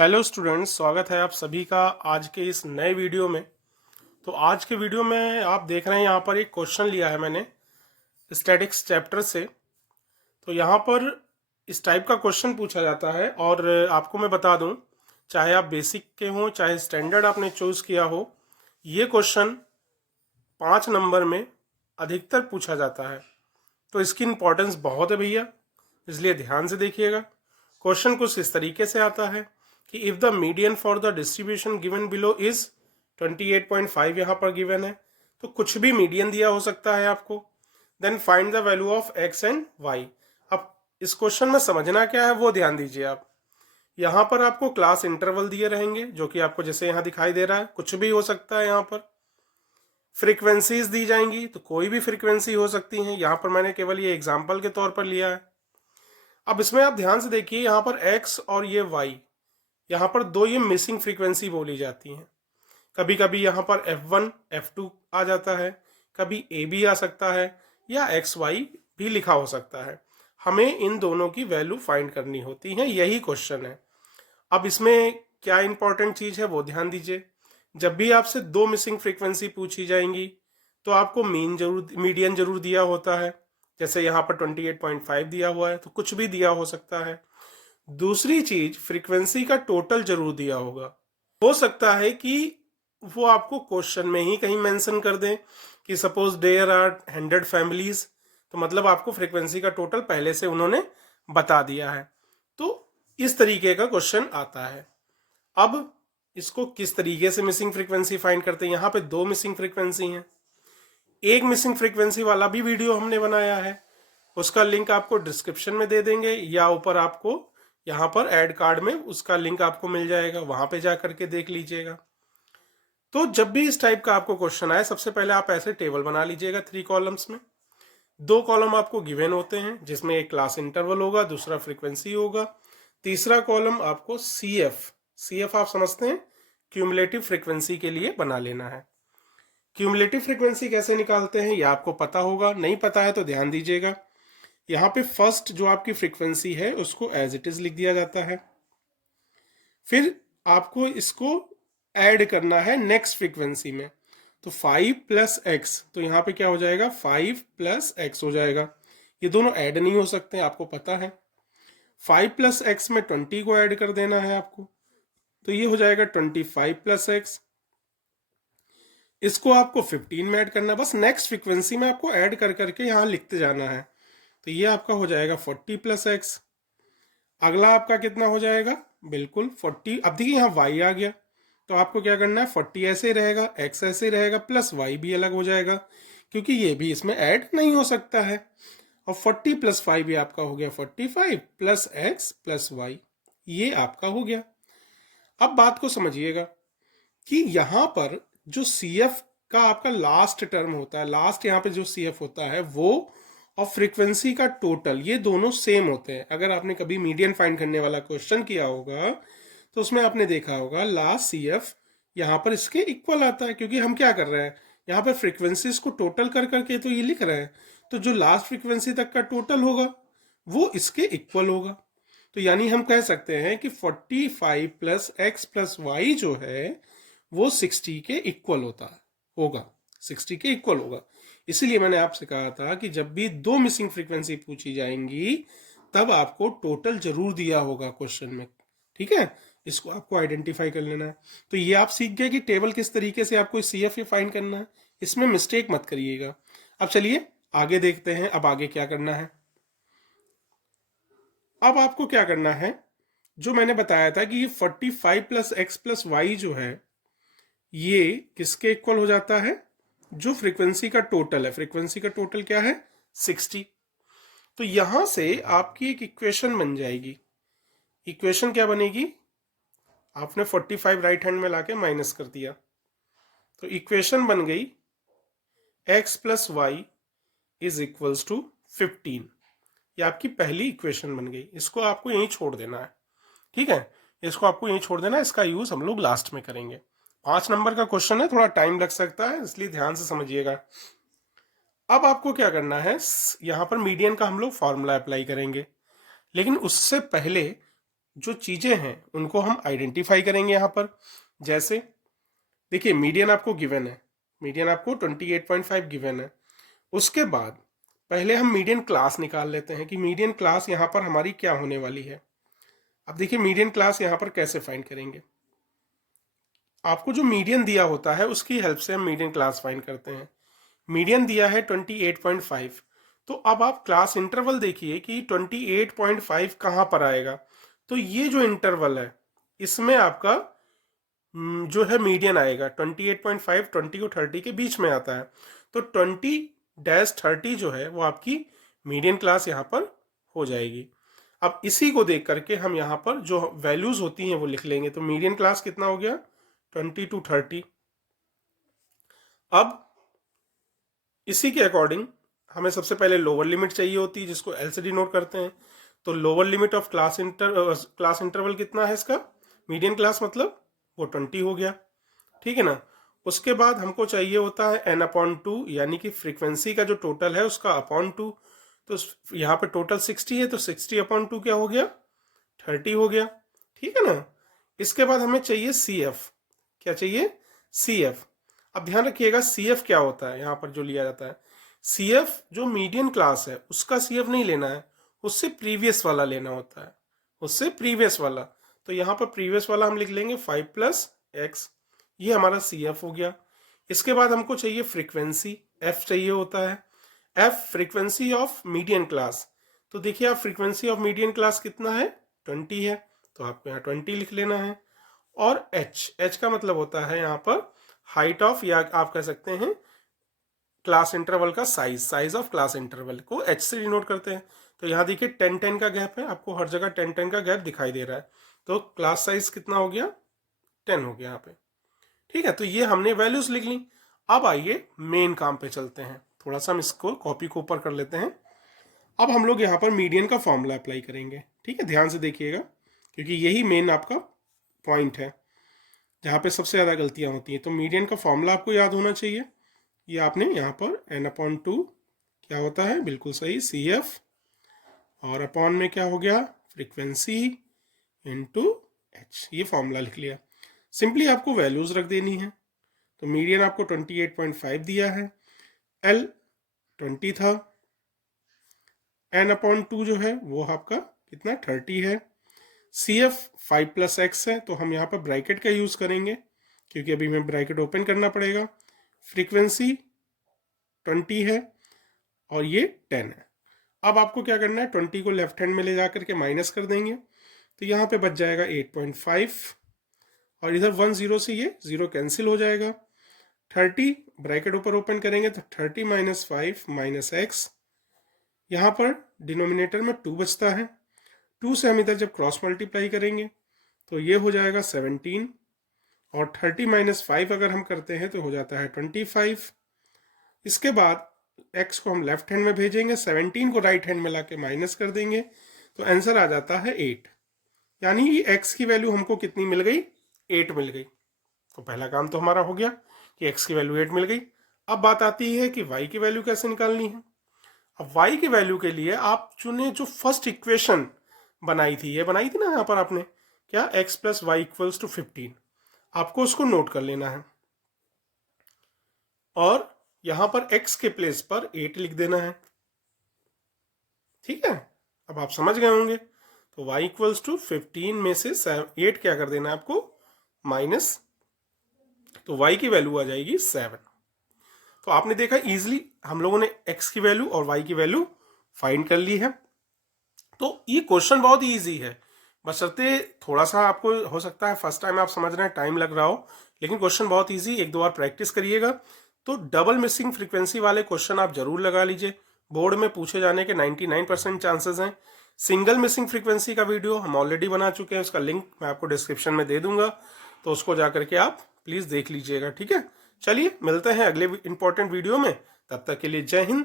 Hello students, स्वागत है आप सभी का आज के इस नए वीडियो में। तो आज के वीडियो में आप देख रहे हैं यहाँ पर एक क्वेश्चन लिया है मैंने स्टैटिक्स चैप्टर से। तो यहाँ पर इस टाइप का क्वेश्चन पूछा जाता है और आपको मैं बता दूँ, चाहे आप बेसिक के हों चाहे स्टैंडर्ड आपने चूज़ किया हो, ये क्वेश्चन 5 नंबर में अधिकतर पूछा जाता है। तो इसकी इम्पोर्टेंस बहुत है भैया, इसलिए ध्यान से देखिएगा। क्वेश्चन कुछ इस तरीके से आता है कि if the median for the distribution given below is 28.5, यहाँ पर गिवन है तो कुछ भी मीडियन दिया हो सकता है आपको। Then find the value of X and Y. अब इस क्वेश्चन में समझना क्या है वो ध्यान दीजिए आप। यहाँ पर आपको क्लास इंटरवल दिए रहेंगे जो कि आपको जैसे यहाँ दिखाई दे रहा है, कुछ भी हो सकता है। यहाँ पर फ्रीक्वेंसीज दी जाएंगी तो कोई भी फ्रीक्वेंसी हो सकती है। यहाँ पर मैंने केवल ये एग्जाम्पल के तौर पर लिया है। अब इसमें आप ध्यान से देखिए, यहाँ पर x और ये y, यहाँ पर दो ये मिसिंग फ्रीक्वेंसी बोली जाती हैं। कभी कभी यहाँ पर F1 F2 आ जाता है, कभी A भी आ सकता है या XY भी लिखा हो सकता है। हमें इन दोनों की वैल्यू फाइंड करनी होती है, यही क्वेश्चन है। अब इसमें क्या इंपॉर्टेंट चीज़ है वो ध्यान दीजिए। जब भी आपसे दो मिसिंग फ्रीक्वेंसी पूछी जाएंगी तो आपको मीडियन जरूर दिया होता है। जैसे यहाँ पर 28.5 दिया हुआ है तो कुछ भी दिया हो सकता है। दूसरी चीज, फ्रीक्वेंसी का टोटल जरूर दिया होगा। हो सकता है कि वो आपको क्वेश्चन में ही कहीं मेंशन कर दें कि सपोज देयर आर 100 फैमिलीज, तो मतलब आपको फ्रीक्वेंसी का टोटल पहले से उन्होंने बता दिया है। तो इस तरीके का क्वेश्चन आता है। अब इसको किस तरीके से मिसिंग फ्रीक्वेंसी फाइंड करते हैं, यहाँ पे दो मिसिंग फ्रीक्वेंसी हैं। एक मिसिंग फ्रीक्वेंसी वाला भी वीडियो हमने बनाया है, उसका लिंक आपको डिस्क्रिप्शन में दे देंगे या ऊपर आपको यहाँ पर ऐड कार्ड में उसका लिंक आपको मिल जाएगा, वहां पे जा करके देख लीजिएगा। तो जब भी इस टाइप का आपको क्वेश्चन आए, सबसे पहले आप ऐसे टेबल बना लीजिएगा 3 कॉलम्स में। 2 कॉलम आपको गिवन होते हैं जिसमें एक क्लास इंटरवल होगा, दूसरा फ्रीक्वेंसी होगा। तीसरा कॉलम आपको CF आप समझते हैं, क्यूमुलेटिव फ्रीक्वेंसी के लिए बना लेना है। क्यूमुलेटिव फ्रीक्वेंसी कैसे निकालते हैं ये आपको पता होगा, नहीं पता है तो ध्यान दीजिएगा। यहाँ पे फर्स्ट जो आपकी फ्रीक्वेंसी है उसको एज इट इज लिख दिया जाता है, फिर आपको इसको ऐड करना है नेक्स्ट फ्रीक्वेंसी में। तो 5 प्लस एक्स, तो यहाँ पे क्या हो जाएगा, 5 प्लस एक्स हो जाएगा। ये दोनों ऐड नहीं हो सकते, आपको पता है। 5 प्लस एक्स में 20 को ऐड कर देना है आपको, तो ये हो जाएगा 25 प्लस एक्स। इसको आपको 15 में ऐड करना, बस नेक्स्ट फ्रीक्वेंसी में आपको ऐड कर करके यहाँ लिखते जाना है। तो ये आपका हो जाएगा 40 प्लस एक्स। अगला आपका कितना हो जाएगा, बिल्कुल 40। अब देखिए यहाँ y आ गया, तो आपको क्या करना है, 40 ऐसे ही रहेगा, x ऐसे ही रहेगा, प्लस y भी अलग हो जाएगा क्योंकि ये भी इसमें ऐड नहीं हो सकता है। और 40 प्लस 5 ये आपका हो गया 45 प्लस x प्लस y, ये आपका हो गया। अब बात को समझिएगा कि यहाँ पर जो CF का आपका लास्ट टर्म होता है, लास्ट यहाँ पे जो CF होता है वो और फ्रीक्वेंसी का टोटल, ये दोनों सेम होते हैं। अगर आपने कभी मीडियन फाइंड करने वाला क्वेश्चन किया होगा तो उसमें आपने देखा होगा लास्ट CF यहाँ पर इसके इक्वल आता है, क्योंकि हम क्या कर रहे हैं, यहाँ पर फ्रीक्वेंसीज को टोटल कर करके तो ये लिख रहे हैं। तो जो लास्ट फ्रीक्वेंसी तक का टोटल होगा वो इसके इक्वल होगा। तो यानी हम कह सकते हैं कि 45 प्लस एक्स प्लस वाई जो है वो 60 के इक्वल होगा, 60 के इक्वल होगा। इसीलिए मैंने आपसे कहा था कि जब भी दो मिसिंग फ्रीक्वेंसी पूछी जाएंगी तब आपको टोटल जरूर दिया होगा क्वेश्चन में, ठीक है। इसको आपको आइडेंटिफाई कर लेना है। तो ये आप सीख गए कि टेबल किस तरीके से आपको CF फाइंड करना है, इसमें मिस्टेक मत करिएगा। अब चलिए आगे देखते हैं, अब आगे क्या करना है। अब आपको क्या करना है, जो मैंने बताया था कि ये 45 प्लस एक्स प्लस वाई जो है ये किसके इक्वल हो जाता है, जो फ्रीक्वेंसी का टोटल है। फ्रीक्वेंसी का टोटल क्या है, 60। तो यहां से आपकी एक इक्वेशन बन जाएगी। इक्वेशन क्या बनेगी, आपने 45 राइट हैंड में लाके माइनस कर दिया, तो इक्वेशन बन गई x plus Y is equals to 15। ये आपकी पहली इक्वेशन बन गई। इसको आपको यहीं छोड़ देना है, ठीक है। इसको आपको यहीं छोड़ देना है, इसका यूज हम लोग लास्ट में करेंगे। 5 नंबर का क्वेश्चन है, थोड़ा टाइम लग सकता है, इसलिए ध्यान से समझिएगा। अब आपको क्या करना है, यहां पर मीडियन का हम लोग फॉर्मूला अप्लाई करेंगे, लेकिन उससे पहले जो चीज़ें हैं उनको हम आइडेंटिफाई करेंगे यहाँ पर। जैसे देखिए मीडियन आपको गिवन है, मीडियन आपको 28.5 गिवन है। उसके बाद पहले हम मीडियन क्लास निकाल लेते हैं कि मीडियन क्लास यहाँ पर हमारी क्या होने वाली है। अब देखिए मीडियन क्लास यहाँ पर कैसे फाइंड करेंगे। आपको जो मीडियन दिया होता है उसकी हेल्प से हम मीडियन क्लास फाइंड करते हैं। मीडियन दिया है 28.5, तो अब आप क्लास इंटरवल देखिए कि 28.5 कहाँ पर आएगा। तो ये जो इंटरवल है इसमें आपका जो है मीडियन आएगा 28.5, 20 और 30 के बीच में आता है। तो 20-30 जो है वो आपकी मीडियन क्लास यहाँ पर हो जाएगी। अब इसी को देख करके हम यहाँ पर जो वैल्यूज होती हैं वो लिख लेंगे। तो मीडियन क्लास कितना हो गया 20-30। अब इसी के अकॉर्डिंग हमें सबसे पहले लोअर लिमिट चाहिए होती है जिसको एल से डिनोट करते हैं। तो lower limit of class interval कितना है इसका, मीडियन क्लास मतलब वो 20 हो गया, ठीक है ना। उसके बाद हमको चाहिए होता है n/2 यानी कि फ्रीक्वेंसी का जो टोटल है उसका अपॉन 2। तो यहाँ पे टोटल 60 है तो 60/2 क्या हो गया 30 हो गया, ठीक है ना। इसके बाद हमें चाहिए CF, क्या चाहिए CF। अब ध्यान रखिएगा CF क्या होता है यहाँ पर जो लिया जाता है। CF जो मीडियन क्लास है उसका CF नहीं लेना है, उससे प्रीवियस वाला लेना होता है, उससे प्रीवियस वाला। तो यहाँ पर प्रीवियस वाला हम लिख लेंगे 5 + x, ये हमारा CF हो गया। इसके बाद हमको चाहिए फ्रीक्वेंसी, F चाहिए होता है, F frequency of median class. तो देखिए आप फ्रीक्वेंसी ऑफ मीडियन क्लास कितना है 20 है, तो आपको यहाँ 20 लिख लेना है। और H का मतलब होता है यहाँ पर हाइट ऑफ, या आप कह सकते हैं क्लास इंटरवल का साइज ऑफ क्लास इंटरवल को H से डिनोट करते हैं। तो यहाँ देखिए 10-10 का गैप है, आपको हर जगह 10-10 का गैप दिखाई दे रहा है। तो क्लास साइज कितना हो गया 10 हो गया यहाँ पे, ठीक है। तो ये हमने वैल्यूज लिख ली। अब आइए मेन काम पे चलते हैं, थोड़ा सा हम इसको कॉपी को ऊपर कर लेते हैं। अब हम लोग यहाँ पर मीडियन का फॉर्मूला अप्लाई करेंगे, ठीक है, ध्यान से देखिएगा क्योंकि यही मेन आपका पॉइंट है जहाँ पे सबसे ज़्यादा गलतियाँ होती हैं। तो मीडियन का फॉर्मूला आपको याद होना चाहिए। ये आपने यहाँ पर n/2 क्या होता है, बिल्कुल सही CF, और अपॉन में क्या हो गया फ्रीक्वेंसी इंटू H, ये फॉर्मूला लिख लिया। सिंपली आपको वैल्यूज रख देनी है। तो मीडियन आपको 28.5 दिया है, L 20 था, n/2 जो है वो आपका कितना 30 है, CF 5 + x है, तो हम यहाँ पर ब्रैकेट का यूज़ करेंगे क्योंकि अभी हमें ब्रैकेट ओपन करना पड़ेगा। फ्रीक्वेंसी 20 है और ये 10 है। अब आपको क्या करना है 20 को लेफ्ट हैंड में ले जाकर के माइनस कर देंगे, तो यहाँ पे बच जाएगा 8.5 और इधर 1 0 से ये 0 कैंसिल हो जाएगा। 30 ब्रैकेट ऊपर ओपन करेंगे तो 30 - 5 - x, यहाँ पर डिनोमिनेटर में 2 बचता है। 2 से हम इधर जब क्रॉस मल्टीप्लाई करेंगे तो ये हो जाएगा 17 और 30 - 5 अगर हम करते हैं तो हो जाता है 25। इसके बाद x को हम लेफ्ट हैंड में भेजेंगे, 17 को राइट हैंड में लाके माइनस कर देंगे, तो आंसर आ जाता है 8। यानी कि x की वैल्यू हमको कितनी मिल गई 8 मिल गई। तो पहला काम तो हमारा हो गया कि x की वैल्यू 8 मिल गई। अब बात आती है कि y की वैल्यू कैसे निकालनी है। अब y की वैल्यू के लिए आप चुने जो फर्स्ट इक्वेशन बनाई थी, ये बनाई थी ना यहाँ पर आपने, क्या x + y = 15, आपको उसको नोट कर लेना है और यहां पर x के प्लेस पर 8 लिख देना है, ठीक है। अब आप समझ गए होंगे। तो y = 15 में से 8 क्या कर देना है आपको माइनस, तो y की वैल्यू आ जाएगी 7। तो आपने देखा इजीली हम लोगों ने x की वैल्यू और y की वैल्यू फाइंड कर ली है। तो ये क्वेश्चन बहुत ही ईजी है, बशर्ते थोड़ा सा आपको हो सकता है फर्स्ट टाइम आप समझ रहे हैं टाइम लग रहा हो, लेकिन क्वेश्चन बहुत ईजी, एक दो बार प्रैक्टिस करिएगा तो डबल मिसिंग फ्रीक्वेंसी वाले क्वेश्चन आप जरूर लगा लीजिए। बोर्ड में पूछे जाने के 99% चांसेस हैं। सिंगल मिसिंग फ्रीक्वेंसी का वीडियो हम ऑलरेडी बना चुके हैं, उसका लिंक मैं आपको डिस्क्रिप्शन में दे दूंगा, तो उसको जाकर के आप प्लीज़ देख लीजिएगा, ठीक है। चलिए मिलते हैं अगले इंपॉर्टेंट वीडियो में, तब तक के लिए जय हिंद,